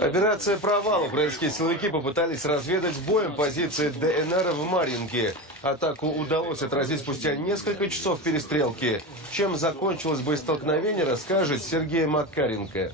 Операция «Провал». Украинские силовики попытались разведать боем позиции ДНР в Марьинке. Атаку удалось отразить спустя несколько часов перестрелки. Чем закончилось боестолкновение, расскажет Сергей Макаренко.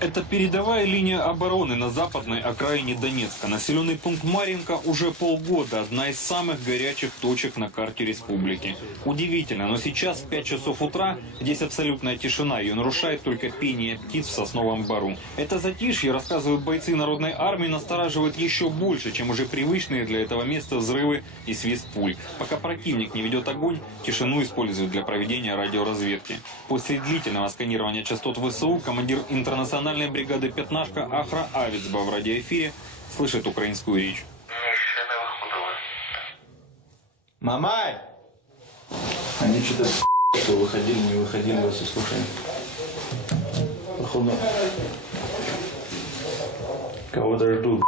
Это передовая линия обороны на западной окраине Донецка. Населенный пункт Марьинка уже полгода одна из самых горячих точек на карте республики. Удивительно, но сейчас в 5 часов утра здесь абсолютная тишина. Ее нарушает только пение птиц в сосновом бору. Это затишье, рассказывают бойцы народной армии, настораживает еще больше, чем уже привычные для этого места взрывы и свист пуль. Пока противник не ведет огонь, тишину используют для проведения радиоразведки. После длительного сканирования частот ВСУ командир интернациональной бригады «Пятнашка» Ахра Авицба в радиоэфире слышит украинскую речь. Мамай! Они что-то выходили, не выходили, вас слушаем. Походу. Кого-то ждут.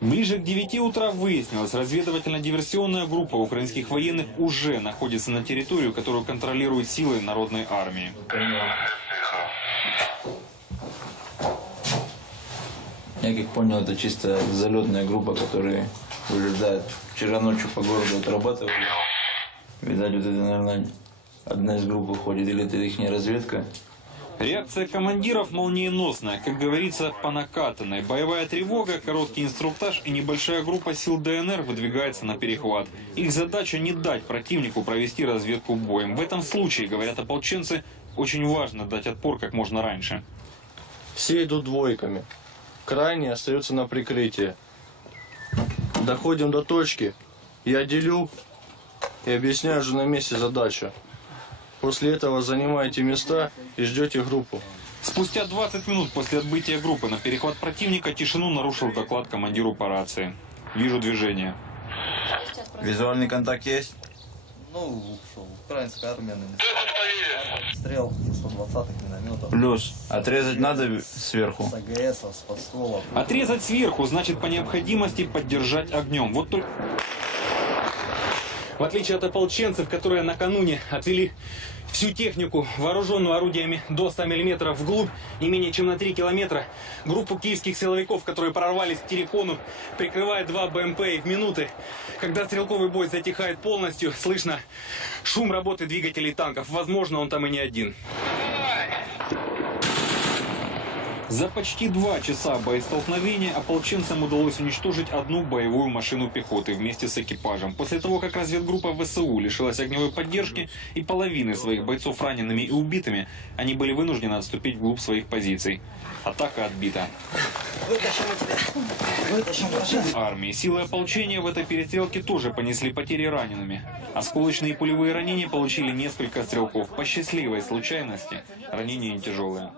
Ближе к 9 утра выяснилось, разведывательно-диверсионная группа украинских военных уже находится на территории, которую контролируют силы народной армии. Я как понял, это чисто залетная группа, которая выжидает. Вчера ночью по городу отрабатывали. Видать, вот это, наверное, одна из групп выходит, или это их разведка. Реакция командиров молниеносная, как говорится, по накатанной. Боевая тревога, короткий инструктаж и небольшая группа сил ДНР выдвигается на перехват. Их задача не дать противнику провести разведку боем. В этом случае, говорят ополченцы, очень важно дать отпор как можно раньше. Все идут двойками. Крайний остается на прикрытии. Доходим до точки. Я делю и объясняю уже на месте задачу. После этого занимаете места и ждете группу. Спустя 20 минут после отбытия группы на перехват противника тишину нарушил доклад командиру по рации. Вижу движение. Визуальный контакт есть? Ну, украинская армия нанесла стрел 120-х минометов. Плюс. Отрезать надо сверху? С АГСов, с подстволов. Отрезать сверху значит по необходимости поддержать огнем. Вот только... В отличие от ополченцев, которые накануне отвели всю технику, вооруженную орудиями до 100 мм вглубь, не менее чем на 3 километра, группу киевских силовиков, которые прорвались к Терекону, прикрывает 2 БМП и в минуты. Когда стрелковый бой затихает полностью, слышно шум работы двигателей танков. Возможно, он там и не один. За почти 2 часа боестолкновения ополченцам удалось уничтожить одну боевую машину пехоты вместе с экипажем. После того, как разведгруппа ВСУ лишилась огневой поддержки и половины своих бойцов ранеными и убитыми, они были вынуждены отступить вглубь своих позиций. Атака отбита. Армии. Силы ополчения в этой перестрелке тоже понесли потери ранеными. Осколочные и пулевые ранения получили несколько стрелков. По счастливой случайности ранения не тяжелые.